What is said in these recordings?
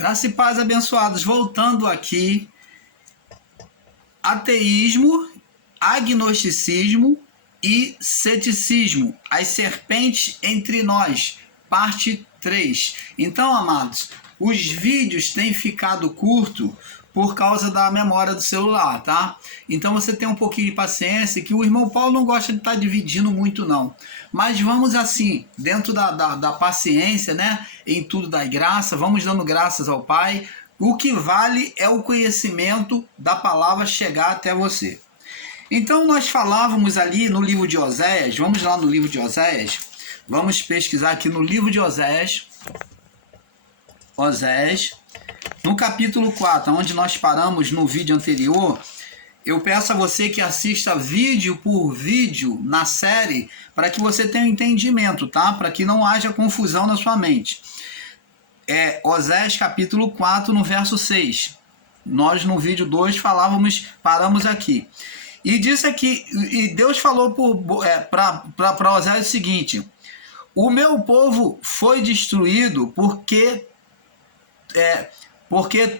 Graça e paz, abençoados. Voltando aqui, ateísmo, agnosticismo e ceticismo, as serpentes entre nós, parte 3. Então, amados, os vídeos têm ficado curto por causa da memória do celular, tá? Então você tem um pouquinho de paciência, que o irmão Paulo não gosta de estar dividindo muito não. Mas vamos assim, dentro da paciência, né? Em tudo da graça, vamos dando graças ao Pai. O que vale é o conhecimento da palavra chegar até você. Então nós falávamos ali no livro de Oséias, vamos lá no livro de Oséias, vamos pesquisar aqui no livro de Oséias, no capítulo 4, onde nós paramos no vídeo anterior. Eu peço a você que assista vídeo por vídeo na série, para que você tenha um entendimento, tá? Para que não haja confusão na sua mente. Oséias capítulo 4, no verso 6. Nós no vídeo 2 paramos aqui. E disse aqui, e Deus falou para Oséias o seguinte: o meu povo foi destruído porque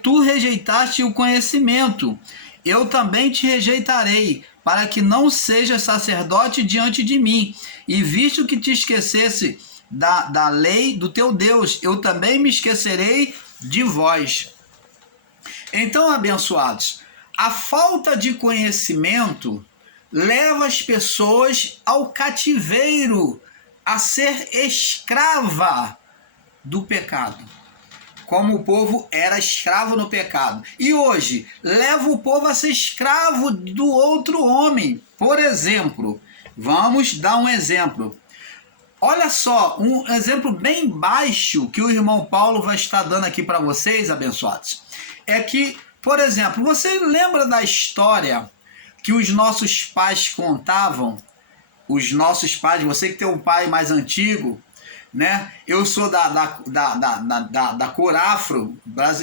tu rejeitaste o conhecimento. Eu também te rejeitarei, para que não sejas sacerdote diante de mim. E visto que te esquecesse da lei do teu Deus, eu também me esquecerei de vós. Então, abençoados, a falta de conhecimento leva as pessoas ao cativeiro, a ser escrava do pecado. Como o povo era escravo no pecado. E hoje, leva o povo a ser escravo do outro homem. Por exemplo, vamos dar um exemplo. Olha só, um exemplo bem baixo que o irmão Paulo vai estar dando aqui para vocês, abençoados. É que, por exemplo, você lembra da história que os nossos pais contavam? Os nossos pais, você que tem um pai mais antigo, né? Eu sou da cor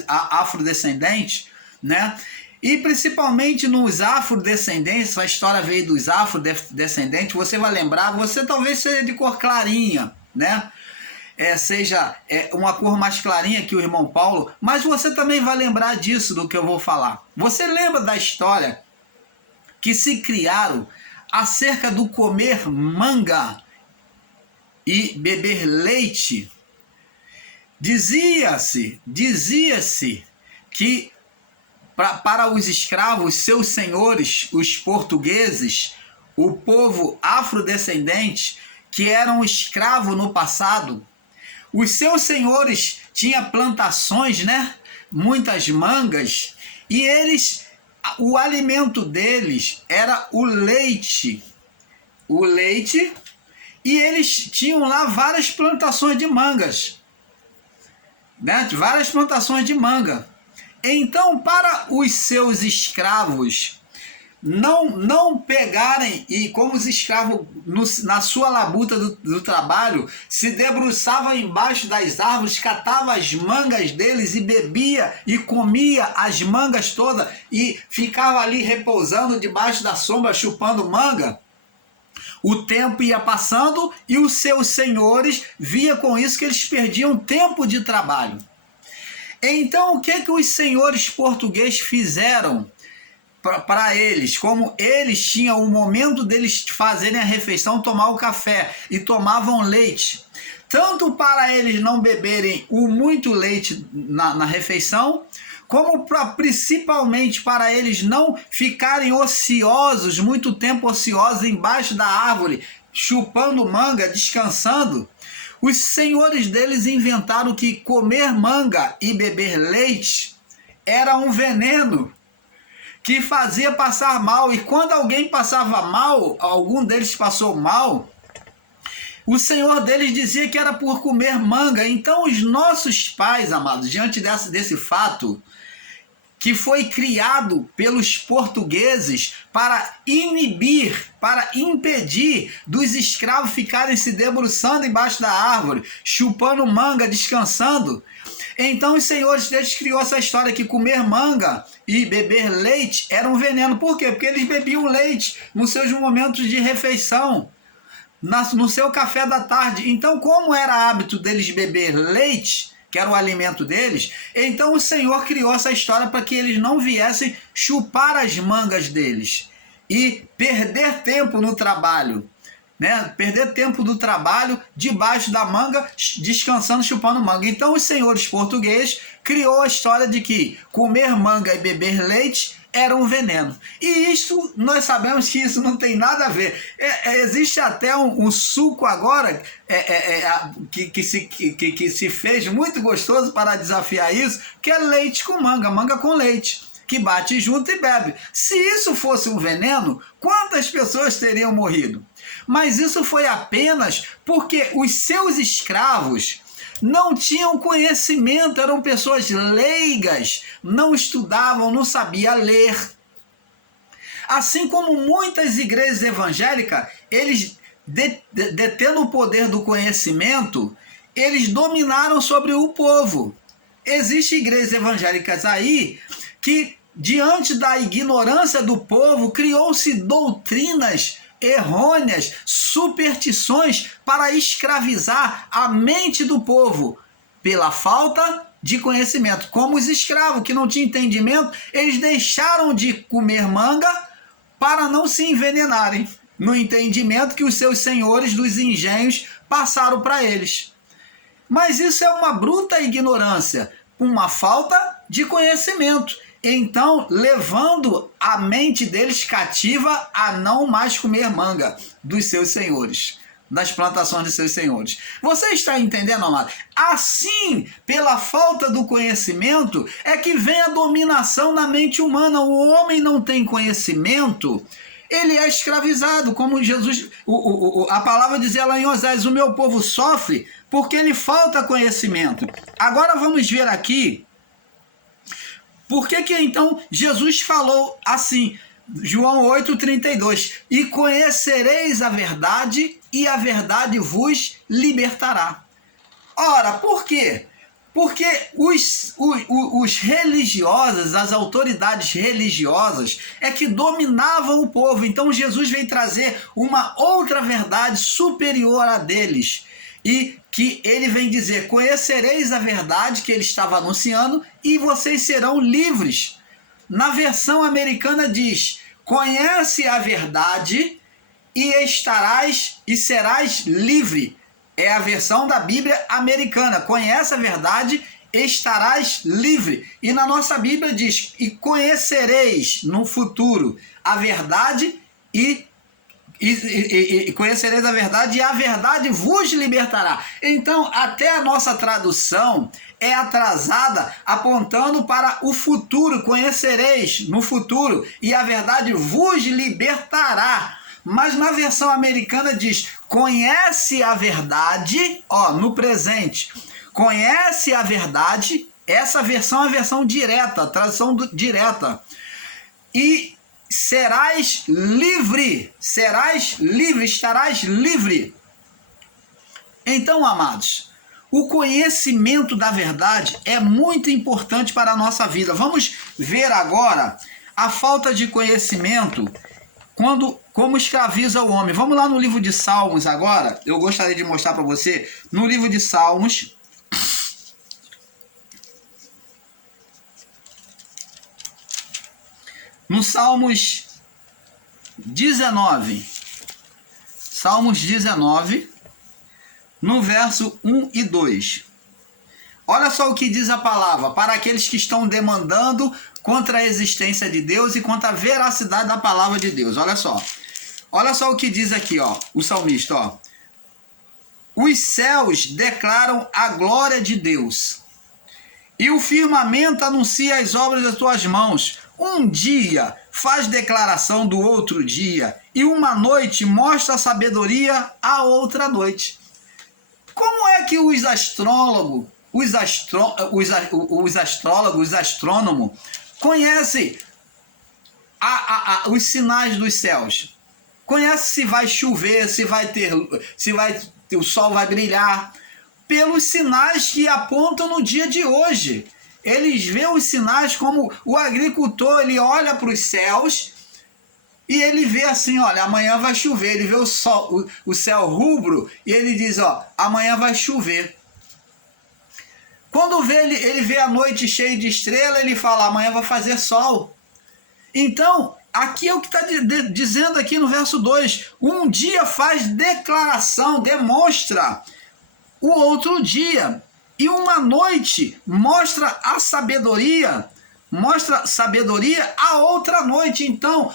afrodescendente, né? E principalmente nos afrodescendentes, a história veio dos afrodescendentes, você vai lembrar, você talvez seja de cor clarinha, né? Seja uma cor mais clarinha que o irmão Paulo, mas você também vai lembrar disso, do que eu vou falar. Você lembra da história que se criaram acerca do comer manga e beber leite? Dizia-se que para os escravos, seus senhores, os portugueses, o povo afrodescendente, que eram escravos no passado, os seus senhores tinham plantações, né? Muitas mangas, e o alimento deles era o leite. E eles tinham lá várias plantações de mangas, né? Várias plantações de manga. Então, para os seus escravos não pegarem, e como os escravos na sua labuta do trabalho se debruçavam embaixo das árvores, catavam as mangas deles e bebia e comia as mangas todas e ficava ali repousando debaixo da sombra chupando manga, o tempo ia passando e os seus senhores via com isso que eles perdiam tempo de trabalho. Então, o que os senhores portugueses fizeram para eles? Como eles tinham o momento deles fazerem a refeição, tomar o café e tomavam leite, tanto para eles não beberem o muito leite na refeição, como principalmente para eles não ficarem ociosos, muito tempo ociosos embaixo da árvore, chupando manga, descansando. Os senhores deles inventaram que comer manga e beber leite era um veneno que fazia passar mal. E quando alguém passava mal, algum deles passou mal, o senhor deles dizia que era por comer manga. Então os nossos pais, amados, diante desse fato, que foi criado pelos portugueses para impedir dos escravos ficarem se debruçando embaixo da árvore, chupando manga, descansando. Então os senhores deles criou essa história que comer manga e beber leite era um veneno. Por quê? Porque eles bebiam leite nos seus momentos de refeição, no seu café da tarde. Então, como era hábito deles beber leite, que era o alimento deles, então o Senhor criou essa história para que eles não viessem chupar as mangas deles e perder tempo no trabalho, né? Perder tempo do trabalho debaixo da manga, descansando, chupando manga. Então os senhores portugueses criou a história de que comer manga e beber leite era um veneno. E isso, nós sabemos que isso não tem nada a ver. Existe até um suco agora que se fez muito gostoso para desafiar isso, que é leite com manga, manga com leite, que bate junto e bebe. Se isso fosse um veneno, quantas pessoas teriam morrido? Mas isso foi apenas porque os seus escravos não tinham conhecimento, eram pessoas leigas, não estudavam, não sabiam ler. Assim como muitas igrejas evangélicas, eles, detendo o poder do conhecimento, eles dominaram sobre o povo. Existem igrejas evangélicas aí que, diante da ignorância do povo, criou-se doutrinas errôneas, superstições para escravizar a mente do povo pela falta de conhecimento. Como os escravos que não tinham entendimento, eles deixaram de comer manga para não se envenenarem, no entendimento que os seus senhores dos engenhos passaram para eles. Mas isso é uma bruta ignorância, uma falta de conhecimento. Então, levando a mente deles cativa a não mais comer manga dos seus senhores, das plantações dos seus senhores. Você está entendendo, amado? Assim, pela falta do conhecimento, é que vem a dominação na mente humana. O homem não tem conhecimento, ele é escravizado, como Jesus, a palavra dizia lá em Oséias: o meu povo sofre porque lhe falta conhecimento. Agora vamos ver aqui por que então Jesus falou assim, João 8,32, e conhecereis a verdade, e a verdade vos libertará. Ora, por quê? Porque os religiosos, as autoridades religiosas, é que dominavam o povo. Então Jesus veio trazer uma outra verdade superior a deles. E que ele vem dizer: conhecereis a verdade, que ele estava anunciando, e vocês serão livres. Na versão americana diz: conhece a verdade e estarás e serás livre. É a versão da Bíblia americana: conhece a verdade, estarás livre. E na nossa Bíblia diz: e conhecereis no futuro a verdade e conhecereis a verdade, e a verdade vos libertará. Então, até a nossa tradução é atrasada, apontando para o futuro. Conhecereis no futuro, e a verdade vos libertará. Mas na versão americana diz: conhece a verdade, no presente. Conhece a verdade. Essa versão é a versão direta, a tradução direta. E serás livre, estarás livre. Então, amados, o conhecimento da verdade é muito importante para a nossa vida. Vamos ver agora a falta de conhecimento, como escraviza o homem. Vamos lá no livro de Salmos agora. Eu gostaria de mostrar para você, no livro de Salmos, no Salmos 19, no verso 1 e 2. Olha só o que diz a palavra, para aqueles que estão demandando contra a existência de Deus e contra a veracidade da palavra de Deus. Olha só o que diz aqui, o salmista, os céus declaram a glória de Deus, e o firmamento anuncia as obras das tuas mãos. Um dia faz declaração do outro dia, e uma noite mostra a sabedoria à outra noite. Como é que os astrólogos, os astrônomos, conhecem os sinais dos céus? Conhece se vai chover, o sol vai brilhar, pelos sinais que apontam no dia de hoje. Eles veem os sinais, como o agricultor, ele olha para os céus e ele vê assim, olha, amanhã vai chover. Ele vê o céu rubro e ele diz, amanhã vai chover. Quando ele vê a noite cheia de estrela, ele fala, amanhã vai fazer sol. Então, aqui é o que está dizendo aqui no verso 2. Um dia faz declaração, demonstra o outro dia. E uma noite mostra sabedoria a outra noite. Então,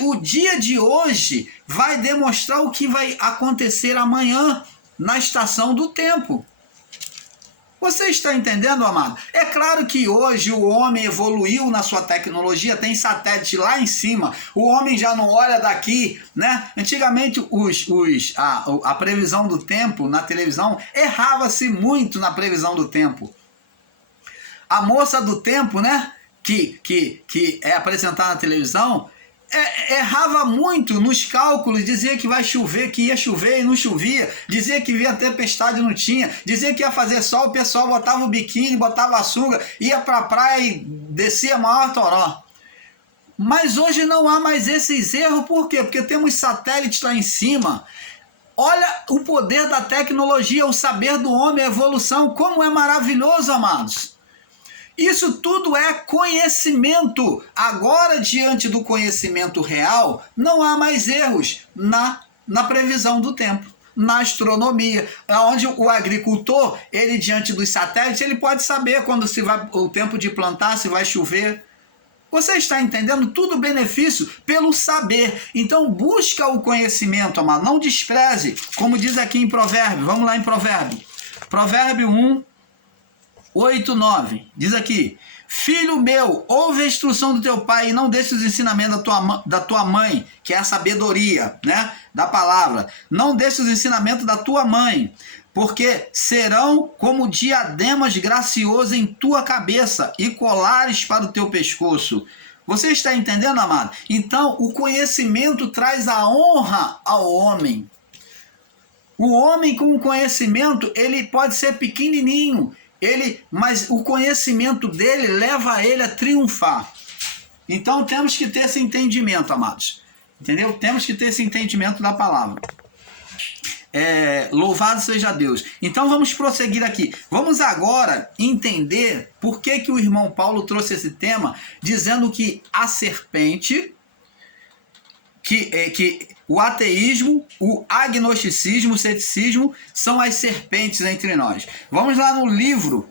o dia de hoje vai demonstrar o que vai acontecer amanhã na estação do tempo. Você está entendendo, amado? É claro que hoje o homem evoluiu na sua tecnologia, tem satélite lá em cima, o homem já não olha daqui, né? Antigamente a previsão do tempo na televisão, errava-se muito na previsão do tempo. A moça do tempo, né? Que é apresentada na televisão, errava muito nos cálculos, dizia que vai chover, que ia chover e não chovia, dizia que ia ter tempestade e não tinha, dizia que ia fazer sol, o pessoal botava o biquíni, botava a sunga, ia para a praia e descia maior toró. Mas hoje não há mais esses erros, por quê? Porque temos satélites lá em cima. Olha o poder da tecnologia, o saber do homem, a evolução, como é maravilhoso, amados. Isso tudo é conhecimento. Agora, diante do conhecimento real, não há mais erros na previsão do tempo, na astronomia, onde o agricultor, ele diante dos satélites, ele pode saber quando se vai o tempo de plantar, se vai chover. Você está entendendo? Tudo benefício pelo saber. Então, busca o conhecimento, amado. Não despreze, como diz aqui em Provérbio. Vamos lá em Provérbio. Provérbio 1. 8, 9, diz aqui: filho meu, ouve a instrução do teu pai e não deixe os ensinamentos da tua mãe, que é a sabedoria, né, da palavra. Não deixe os ensinamentos da tua mãe, porque serão como diademas graciosos em tua cabeça e colares para o teu pescoço. Você está entendendo, amado? Então, o conhecimento traz a honra ao homem. O homem com o conhecimento, ele pode ser pequenininho, mas o conhecimento dele leva ele a triunfar. Então temos que ter esse entendimento, amados. Entendeu? Temos que ter esse entendimento da palavra. Louvado seja Deus. Então vamos prosseguir aqui. Vamos agora entender por que o irmão Paulo trouxe esse tema, dizendo que a serpente, que o ateísmo, o agnosticismo, o ceticismo são as serpentes entre nós. Vamos lá no livro,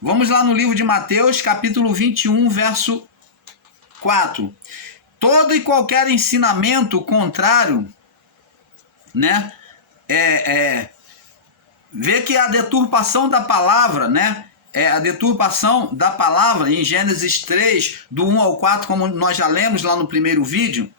vamos lá no livro de Mateus, capítulo 21, verso 4. Todo e qualquer ensinamento contrário, né, vê que a deturpação da palavra, né, a deturpação da palavra em Gênesis 3, do 1 ao 4, como nós já lemos lá no primeiro vídeo,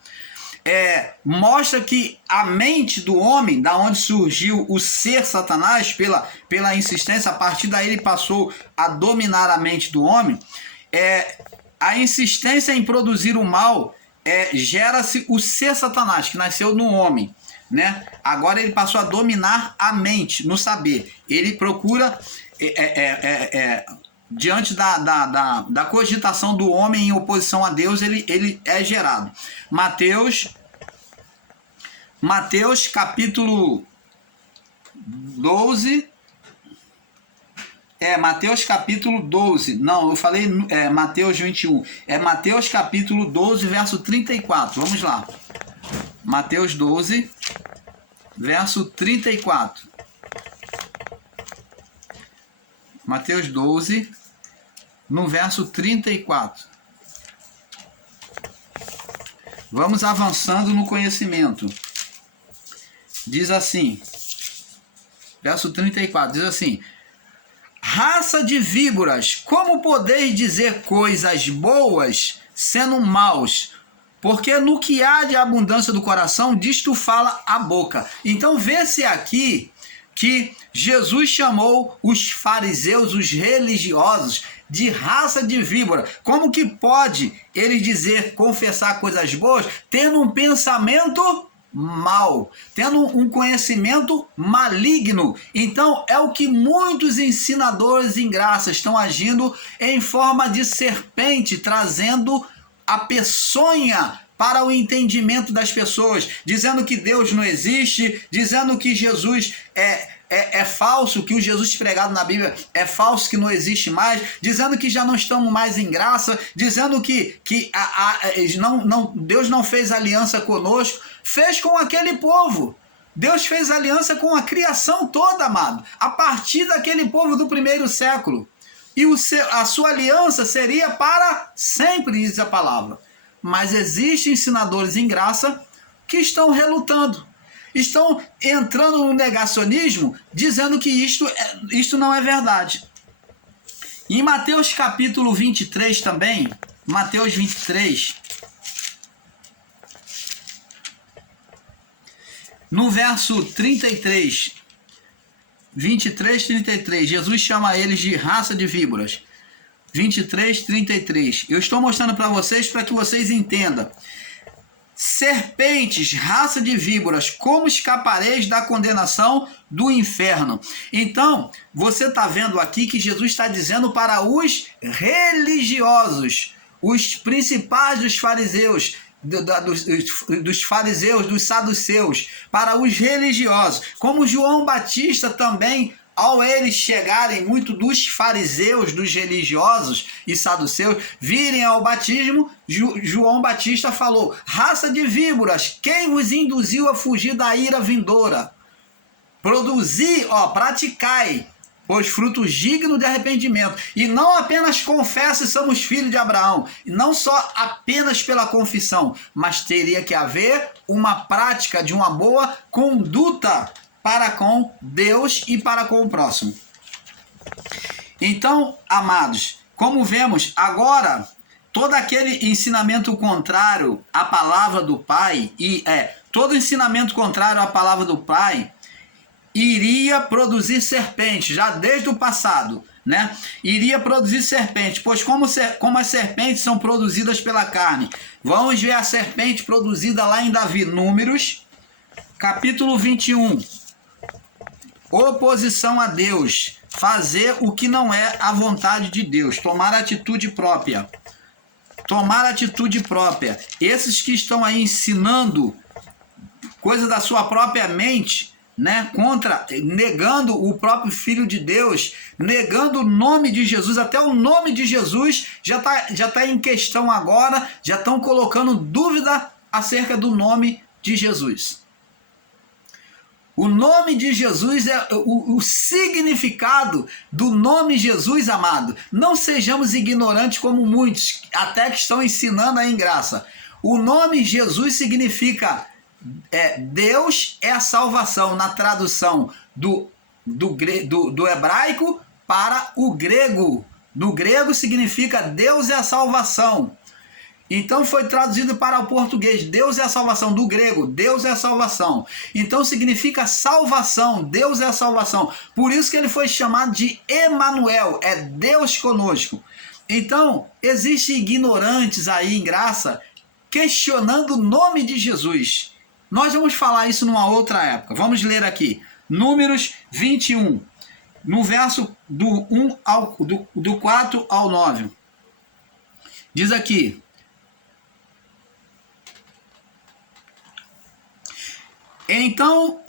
mostra que a mente do homem, da onde surgiu o ser Satanás, pela insistência, a partir daí ele passou a dominar a mente do homem, a insistência em produzir o mal, gera-se o ser Satanás, que nasceu no homem, né? Agora ele passou a dominar a mente, no saber. Ele procura... diante da cogitação do homem em oposição a Deus, ele é gerado. Mateus capítulo 12. Mateus capítulo 12. Não, eu falei Mateus 21. Mateus capítulo 12, verso 34. Vamos lá. Mateus 12, verso 34. Mateus 12, no verso 34. Vamos avançando no conhecimento. Diz assim, verso 34, diz assim: raça de víboras, como podeis dizer coisas boas sendo maus? Porque no que há de abundância do coração, disto fala a boca. Então vê-se aqui que Jesus chamou os fariseus, os religiosos, de raça de víbora. Como que pode ele dizer, confessar coisas boas, tendo um pensamento mal, tendo um conhecimento maligno? Então é o que muitos ensinadores em graça estão agindo em forma de serpente, trazendo a peçonha para o entendimento das pessoas, dizendo que Deus não existe, dizendo que Jesus é falso, que o Jesus pregado na Bíblia é falso, que não existe mais, dizendo que já não estamos mais em graça, dizendo que Deus não fez aliança conosco, fez com aquele povo. Deus fez aliança com a criação toda, amado, a partir daquele povo do primeiro século. E a sua aliança seria para sempre, diz a palavra. Mas existem ensinadores em graça que estão relutando, estão entrando no negacionismo, dizendo que isto não é verdade. Em Mateus capítulo 23 também, Mateus 23, no verso 33, 23, 33, Jesus chama eles de raça de víboras. 23, 33. Eu estou mostrando para vocês para que vocês entendam. Serpentes, raça de víboras, como escapareis da condenação do inferno? Então, você está vendo aqui que Jesus está dizendo para os religiosos, os principais dos fariseus, dos fariseus, dos saduceus, para os religiosos, como João Batista também, ao eles chegarem muito dos fariseus, dos religiosos e saduceus, virem ao batismo, João Batista falou: raça de víboras, quem vos induziu a fugir da ira vindoura? Praticai, pois frutos dignos de arrependimento. E não apenas confesse somos filhos de Abraão, e não só apenas pela confissão, mas teria que haver uma prática de uma boa conduta para com Deus e para com o próximo. Então, amados, como vemos agora, todo aquele ensinamento contrário à palavra do Pai, todo ensinamento contrário à palavra do Pai, iria produzir serpentes, já desde o passado, né? Iria produzir serpentes, pois como as serpentes são produzidas pela carne. Vamos ver a serpente produzida lá em Davi, Números, capítulo 21. Oposição a Deus, fazer o que não é a vontade de Deus, tomar atitude própria. Tomar atitude própria. Esses que estão aí ensinando coisa da sua própria mente, né, negando o próprio Filho de Deus, negando o nome de Jesus, até o nome de Jesus já tá em questão agora, já estão colocando dúvida acerca do nome de Jesus. O nome de Jesus é o significado do nome Jesus, amado. Não sejamos ignorantes como muitos, até que estão ensinando aí em graça. O nome Jesus significa Deus é a salvação, na tradução do hebraico para o grego. No grego significa Deus é a salvação. Então foi traduzido para o português, Deus é a salvação, do grego, Deus é a salvação. Então significa salvação, Deus é a salvação. Por isso que ele foi chamado de Emanuel, é Deus conosco. Então, existem ignorantes aí em graça questionando o nome de Jesus. Nós vamos falar isso numa outra época. Vamos ler aqui, Números 21, no verso do 4 ao 9. Diz aqui: Então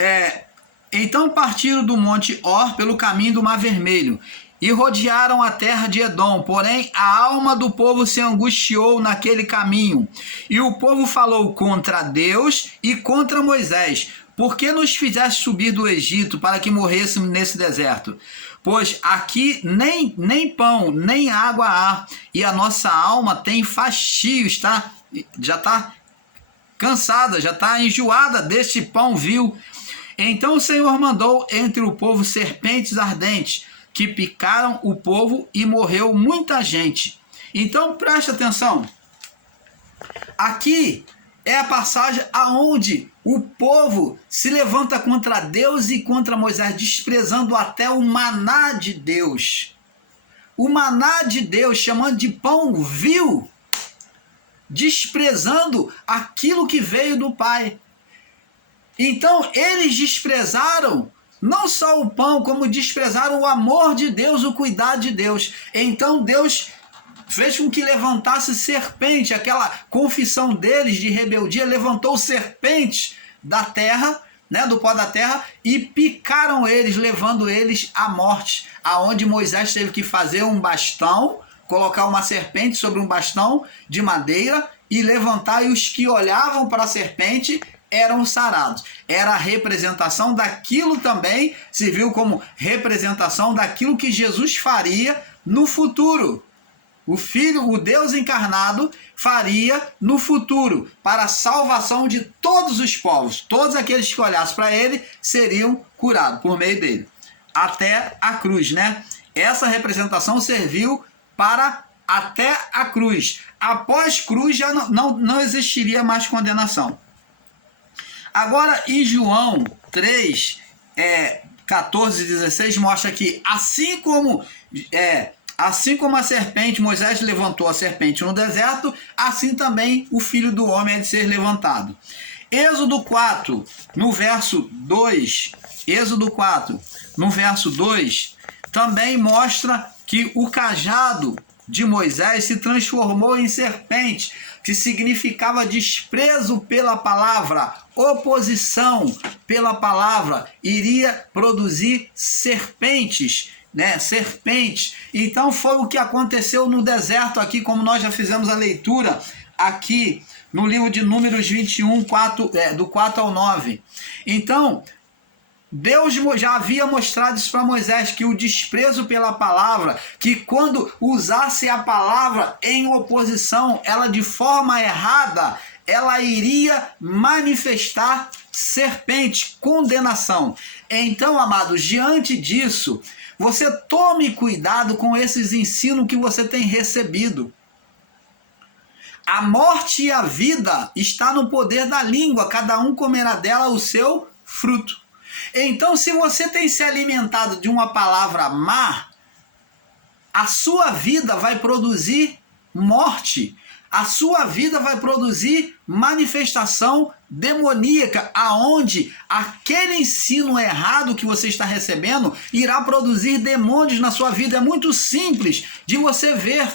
partiram do monte Or pelo caminho do Mar Vermelho e rodearam a terra de Edom. Porém, a alma do povo se angustiou naquele caminho. E o povo falou contra Deus e contra Moisés: por que nos fizeste subir do Egito para que morrêssemos nesse deserto? Pois aqui nem pão, nem água há, e a nossa alma tem fastio, já está cansada, já está enjoada deste pão vil. Então o Senhor mandou entre o povo serpentes ardentes, que picaram o povo e morreu muita gente. Então preste atenção. Aqui é a passagem aonde o povo se levanta contra Deus e contra Moisés, desprezando até o maná de Deus. O maná de Deus, chamando de pão vil, desprezando aquilo que veio do Pai. Então eles desprezaram não só o pão, como desprezaram o amor de Deus, o cuidado de Deus. Então Deus fez com que levantasse serpente, aquela confissão deles de rebeldia, levantou serpentes da terra né, do pó da terra, e picaram eles, levando eles à morte, aonde Moisés teve que fazer um bastão, colocar uma serpente sobre um bastão de madeira e levantar, e os que olhavam para a serpente eram sarados. Era a representação daquilo também, se viu como representação daquilo que Jesus faria no futuro. O Filho, o Deus encarnado, faria no futuro, para a salvação de todos os povos. Todos aqueles que olhassem para ele seriam curados por meio dele. Até a cruz, né? Essa representação serviu para até a cruz. Após cruz já não existiria mais condenação. Agora, em João 3, 14 e 16, mostra que assim como a serpente, Moisés levantou a serpente no deserto, assim também o Filho do Homem é de ser levantado. Êxodo 4, no verso 2, também mostra que o cajado de Moisés se transformou em serpente, que significava desprezo pela palavra, oposição pela palavra, iria produzir serpentes, né? Serpentes. Então foi o que aconteceu no deserto aqui, como nós já fizemos a leitura aqui no livro de Números 21, do 4 ao 9. Então, Deus já havia mostrado isso para Moisés, que o desprezo pela palavra, que quando usasse a palavra em oposição, ela de forma errada, ela iria manifestar serpente, condenação. Então, amados, diante disso, você tome cuidado com esses ensinos que você tem recebido. A morte e a vida está no poder da língua, cada um comerá dela o seu fruto. Então, se você tem se alimentado de uma palavra má, a sua vida vai produzir morte, a sua vida vai produzir manifestação demoníaca, aonde aquele ensino errado que você está recebendo irá produzir demônios na sua vida. É muito simples de você ver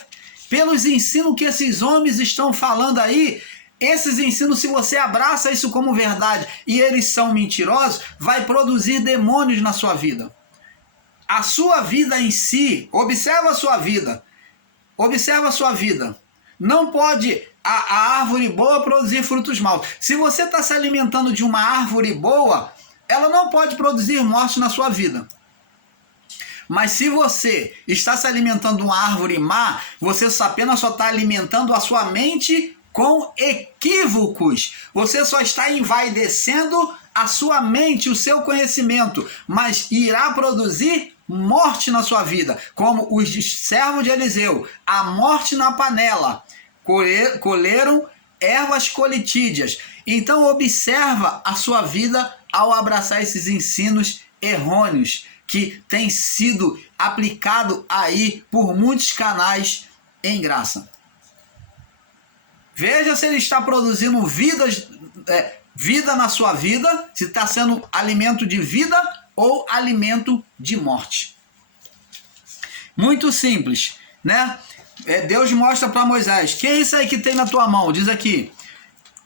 pelos ensinos que esses homens estão falando aí. Esses ensinos, se você abraça isso como verdade e eles são mentirosos, vai produzir demônios na sua vida. A sua vida em si, observa a sua vida. Observa a sua vida. Não pode a árvore boa produzir frutos maus. Se você está se alimentando de uma árvore boa, ela não pode produzir morte na sua vida. Mas se você está se alimentando de uma árvore má, você apenas só está alimentando a sua mente com equívocos. Você só está envaidecendo a sua mente, o seu conhecimento, mas irá produzir morte na sua vida, como os servos de Eliseu, a morte na panela, colheram ervas colitídeas. Então observa a sua vida ao abraçar esses ensinos errôneos que têm sido aplicado aí por muitos canais em graça. Veja se ele está produzindo vida na sua vida, se está sendo alimento de vida ou alimento de morte. Muito simples, né? Deus mostra para Moisés: que é isso aí que tem na tua mão? Diz aqui: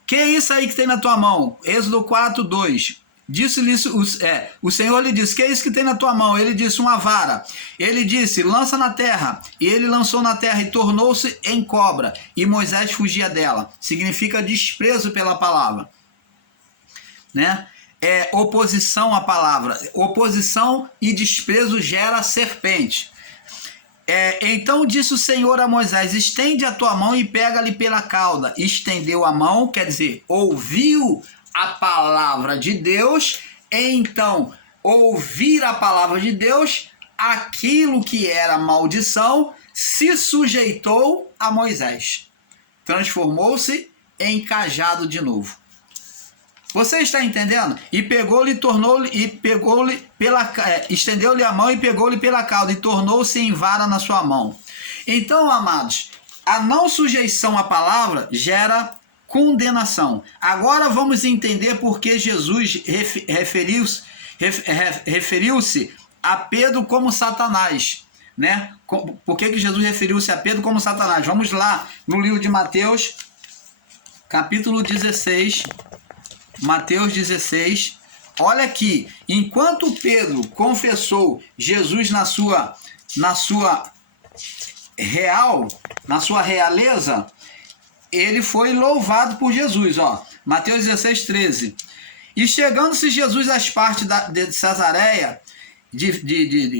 que é isso aí que tem na tua mão? Êxodo 4, 2. Disse-lhe o Senhor lhe disse: que é isso que tem na tua mão? Ele disse: uma vara. Ele disse: lança na terra. E ele lançou na terra e tornou-se em cobra. E Moisés fugia dela. Significa desprezo pela palavra, né? Oposição à palavra. Oposição e desprezo gera serpente. Então disse o Senhor a Moisés: estende a tua mão e pega-lhe pela cauda. Estendeu a mão, quer dizer, ouviu a palavra de Deus. Então, ouvir a palavra de Deus, aquilo que era maldição, se sujeitou a Moisés. Transformou-se em cajado de novo. Você está entendendo? E pegou-lhe, estendeu-lhe a mão e pegou-lhe pela cauda e tornou-se em vara na sua mão. Então, amados, a não sujeição à palavra gera condenação. Agora vamos entender por que Jesus referiu-se a Pedro como Satanás, né? Por que Jesus referiu-se a Pedro como Satanás? Vamos lá no livro de Mateus, capítulo 16. Mateus 16, olha aqui, enquanto Pedro confessou Jesus na sua realeza, ele foi louvado por Jesus, ó. Mateus 16, 13. E chegando-se Jesus às partes de Cesareia,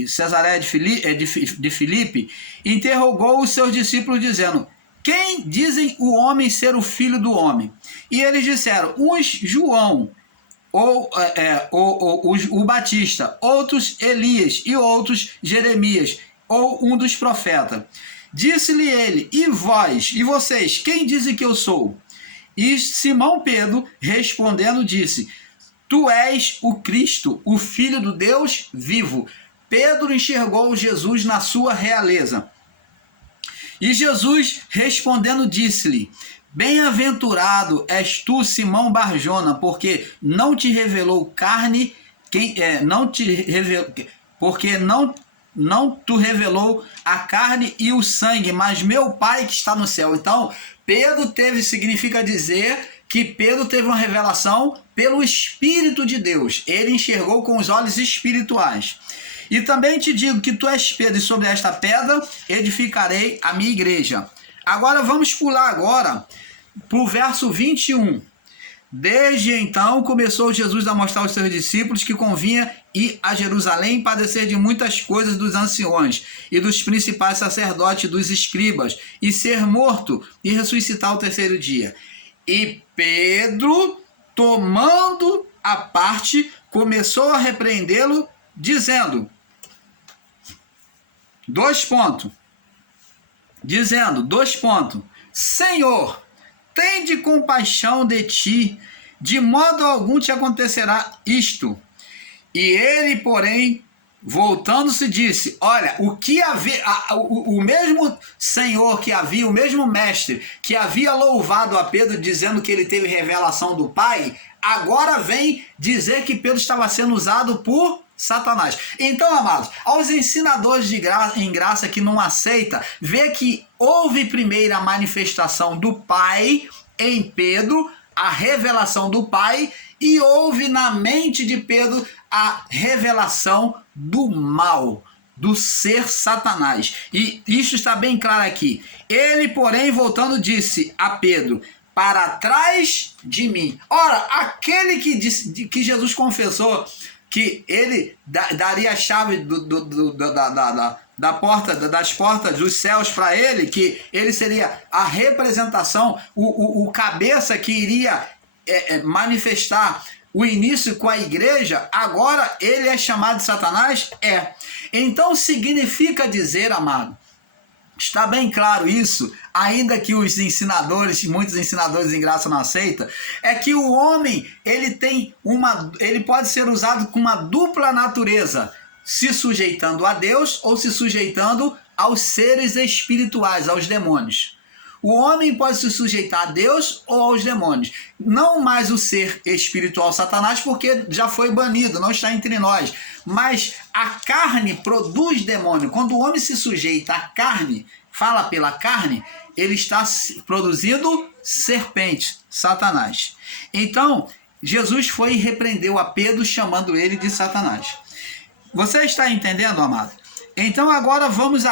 Cesareia de Filipe, interrogou os seus discípulos, dizendo: quem dizem o homem ser o filho do homem? E eles disseram: uns João, o Batista, outros Elias e outros Jeremias, ou um dos profetas. Disse-lhe ele: e vós, e vocês, quem dizem que eu sou? E Simão Pedro, respondendo, disse: tu és o Cristo, o Filho do Deus vivo. Pedro enxergou Jesus na sua realeza. E Jesus, respondendo, disse-lhe: bem-aventurado és tu, Simão Barjona, porque não te revelou carne, porque não tu revelou a carne e o sangue, mas meu Pai que está no céu. Então, Pedro significa dizer que Pedro teve uma revelação pelo Espírito de Deus. Ele enxergou com os olhos espirituais. E também te digo que tu és Pedro, e sobre esta pedra edificarei a minha igreja. Agora vamos pular agora para o verso 21. Desde então começou Jesus a mostrar aos seus discípulos que convinha ir a Jerusalém, padecer de muitas coisas dos anciões e dos principais sacerdotes e dos escribas, e ser morto e ressuscitar ao terceiro dia. E Pedro, tomando a parte, começou a repreendê-lo, dizendo, Senhor, tende compaixão de ti, de modo algum te acontecerá isto. E ele, porém, voltando-se, disse: olha, o mesmo Senhor que havia, o mesmo mestre que havia louvado a Pedro, dizendo que ele teve revelação do Pai, agora vem dizer que Pedro estava sendo usado por Satanás. Então, amados, aos ensinadores em graça que não aceita, vê que houve primeiro a manifestação do Pai em Pedro, a revelação do Pai, e houve na mente de Pedro a revelação do mal, do ser Satanás. E isso está bem claro aqui. Ele, porém, voltando, disse a Pedro: para trás de mim. Ora, aquele que Jesus confessou que ele daria a chave das portas dos céus para ele, que ele seria a representação, o cabeça que iria manifestar o início com a igreja, agora ele é chamado de Satanás? Então significa dizer, amado, está bem claro isso, ainda que muitos ensinadores em graça não aceitam, é que o homem, ele pode ser usado com uma dupla natureza, se sujeitando a Deus ou se sujeitando aos seres espirituais, aos demônios. O homem pode se sujeitar a Deus ou aos demônios. Não mais o ser espiritual Satanás, porque já foi banido, não está entre nós. Mas a carne produz demônio. Quando o homem se sujeita à carne, fala pela carne, ele está produzindo serpente, Satanás. Então, Jesus foi e repreendeu a Pedro, chamando ele de Satanás. Você está entendendo, amado? Então, vamos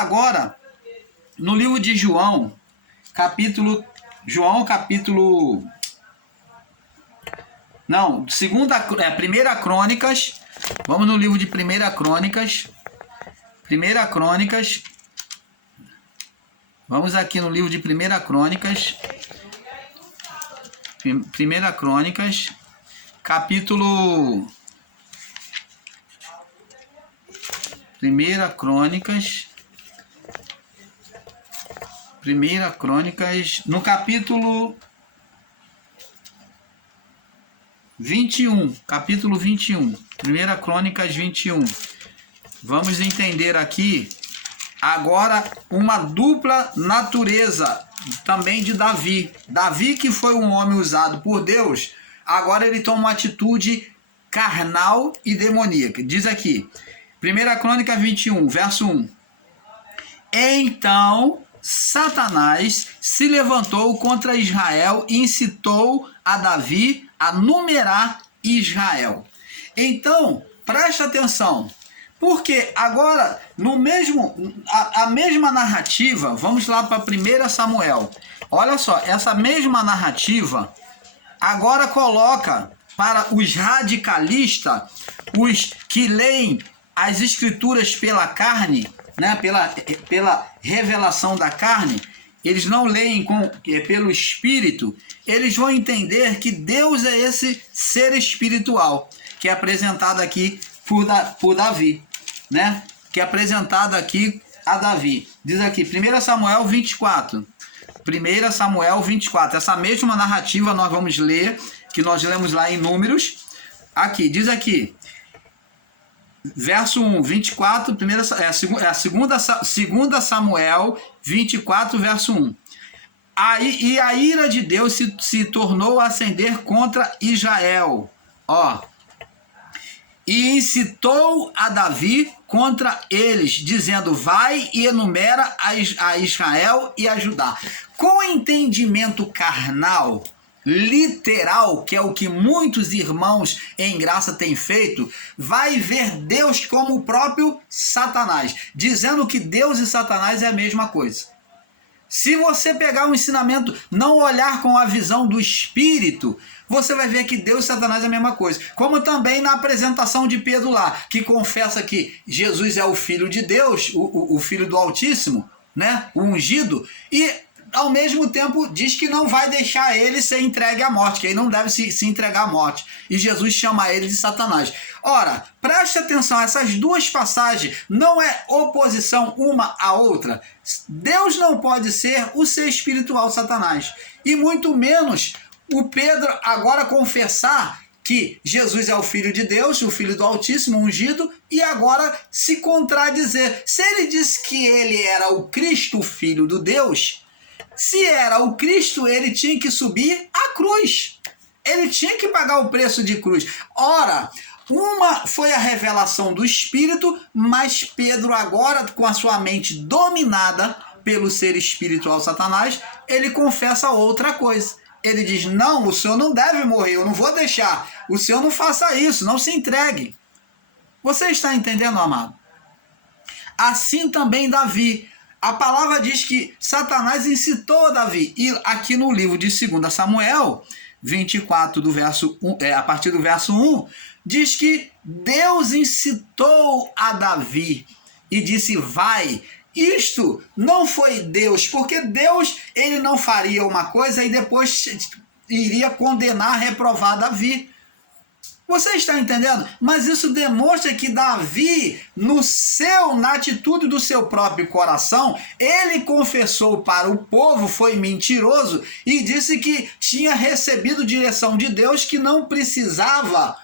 no livro de João, Primeira Crônicas. Vamos no livro de Primeira Crônicas. Vamos aqui no livro de Primeira Crônicas. Primeira Crônicas, capítulo... Primeira Crônicas, no capítulo 21, Primeira Crônicas 21. Vamos entender aqui agora uma dupla natureza também de Davi. Davi, que foi um homem usado por Deus, agora ele toma uma atitude carnal e demoníaca. Diz aqui, 1 Crônica 21, verso 1. Então Satanás se levantou contra Israel e incitou a Davi a numerar Israel. Então, preste atenção, porque agora, a mesma narrativa, vamos lá para 1 Samuel. Olha só, essa mesma narrativa agora coloca para os radicalistas, os que leem as escrituras pela carne, né, pela revelação da carne, eles não leem pelo Espírito, eles vão entender que Deus é esse ser espiritual, que é apresentado aqui por Davi, né? Que é apresentado aqui a Davi. Diz aqui, 1 Samuel 24. 1 Samuel 24. Essa mesma narrativa nós vamos ler, que nós lemos lá em Números. Aqui, diz aqui, verso 1, 24, segunda Samuel 24, verso 1. E a ira de Deus se tornou a acender contra Israel. Ó. E incitou a Davi contra eles, dizendo, vai e enumera a Israel e a Judá. Com entendimento carnal, literal, que é o que muitos irmãos em graça têm feito, vai ver Deus como o próprio Satanás, dizendo que Deus e Satanás é a mesma coisa. Se você pegar um ensinamento, não olhar com a visão do Espírito, você vai ver que Deus e Satanás é a mesma coisa. Como também na apresentação de Pedro lá, que confessa que Jesus é o Filho de Deus, o Filho do Altíssimo, né? O ungido, e ao mesmo tempo diz que não vai deixar ele ser entregue à morte, que ele não deve se entregar à morte. E Jesus chama ele de Satanás. Ora, preste atenção, essas duas passagens não é oposição uma à outra. Deus não pode ser o ser espiritual Satanás. E muito menos o Pedro agora confessar que Jesus é o Filho de Deus, o Filho do Altíssimo, ungido, e agora se contradizer. Se ele disse que ele era o Cristo, o Filho do Deus, se era o Cristo, ele tinha que subir à cruz. Ele tinha que pagar o preço de cruz. Ora, uma foi a revelação do Espírito, mas Pedro agora, com a sua mente dominada pelo ser espiritual Satanás, ele confessa outra coisa. Ele diz, não, o senhor não deve morrer, eu não vou deixar. O senhor não faça isso, não se entregue. Você está entendendo, amado? Assim também Davi. A palavra diz que Satanás incitou Davi. E aqui no livro de 2 Samuel 24, a partir do verso 1, diz que Deus incitou a Davi e disse, vai. Isto não foi Deus, porque Deus ele não faria uma coisa e depois iria condenar, reprovar Davi. Você está entendendo? Mas isso demonstra que Davi, na atitude do seu próprio coração, ele confessou para o povo, foi mentiroso e disse que tinha recebido direção de Deus, que não precisava